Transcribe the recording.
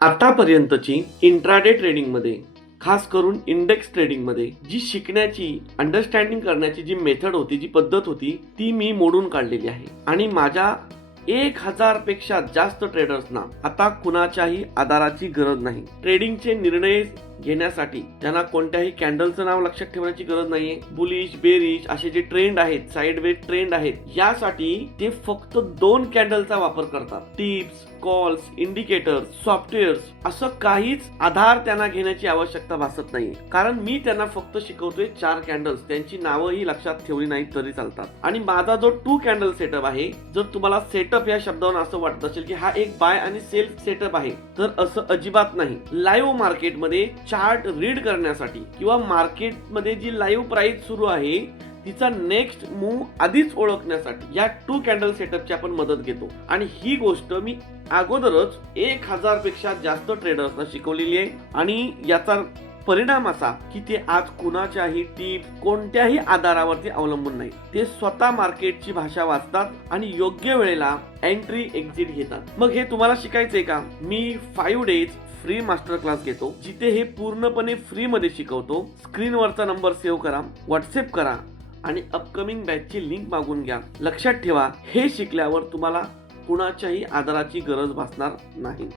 आतापर्यंतची इंट्राडे ट्रेडिंगमध्ये खास करून इंडेक्स ट्रेडिंगमध्ये जी शिकण्याची अंडरस्टँडिंग करण्याची जी मेथड होती, जी पद्धत होती, ती मी मोडून काढलेली आहे. आणि माझ्या 1000 पेक्षा जास्त ट्रेडर्सना आता कुणाच्याही आधाराची गरज नाही. ट्रेडिंगचे निर्णय घेण्यासाठी त्यांना कोणत्याही कॅन्डलचं नाव लक्षात ठेवण्याची गरज नाहीये. बुलिश, बेरिश असे जे ट्रेंड आहेत, साइडवेज ट्रेंड आहेत, यासाठी ते फक्त 2 कॅन्डलचा वापर करतात. टिप्स, कॉल्स, इंडिकेटर्स, सॉफ्टवेअर्स असं काहीच आधार त्यांना घेण्याची आवश्यकता भासत नाहीये. कारण मी त्यांना फक्त शिकवतोय 4 कॅन्डल्स, त्यांची नावंही लक्षात ठेवली नाही तरी चालतात. आणि माझा जो 2 कॅन्डल सेटअप आहे, जर तुम्हाला सेटअप या शब्दावरून असं वाटत असेल की हा एक बाय आणि सेल सेटअप आहे, तर असं अजिबात नाही. लाईव्ह मार्केटमध्ये चार्ट रीड करण्यासाठी किंवा मार्केटमध्ये जी लाईव्ह प्राइस सुरू आहे तिचा नेक्स्ट मूव आधीच ओळखण्यासाठी या 2 कॅन्डल सेटअपची आपण मदत घेतो. आणि ही गोष्ट मी अगोदरच 1000 पेक्षा जास्त ट्रेडर्सना शिकवलेली आहे. आणि याचा परिणाम असा की ते आज कुणाच्याही टिप कोणत्याही आधारावरती अवलंबून नाही. ते स्वतः मार्केटची भाषा वाचतात आणि योग्य वेळेला एंट्री एक्झिट घेतात. मग हे तुम्हाला शिकायचंय का? मी 5 डेज फ्री मास्टर क्लास घेतो, जिथे हे पूर्णपणे फ्री मध्ये शिकवतो. स्क्रीनवरचा नंबर सेव्ह करा, व्हॉट्सअप करा आणि अपकमिंग बॅचची लिंक मागून घ्या. लक्षात ठेवा, हे शिकल्यावर तुम्हाला कुणाच्याही आधाराची गरज भासणार नाही.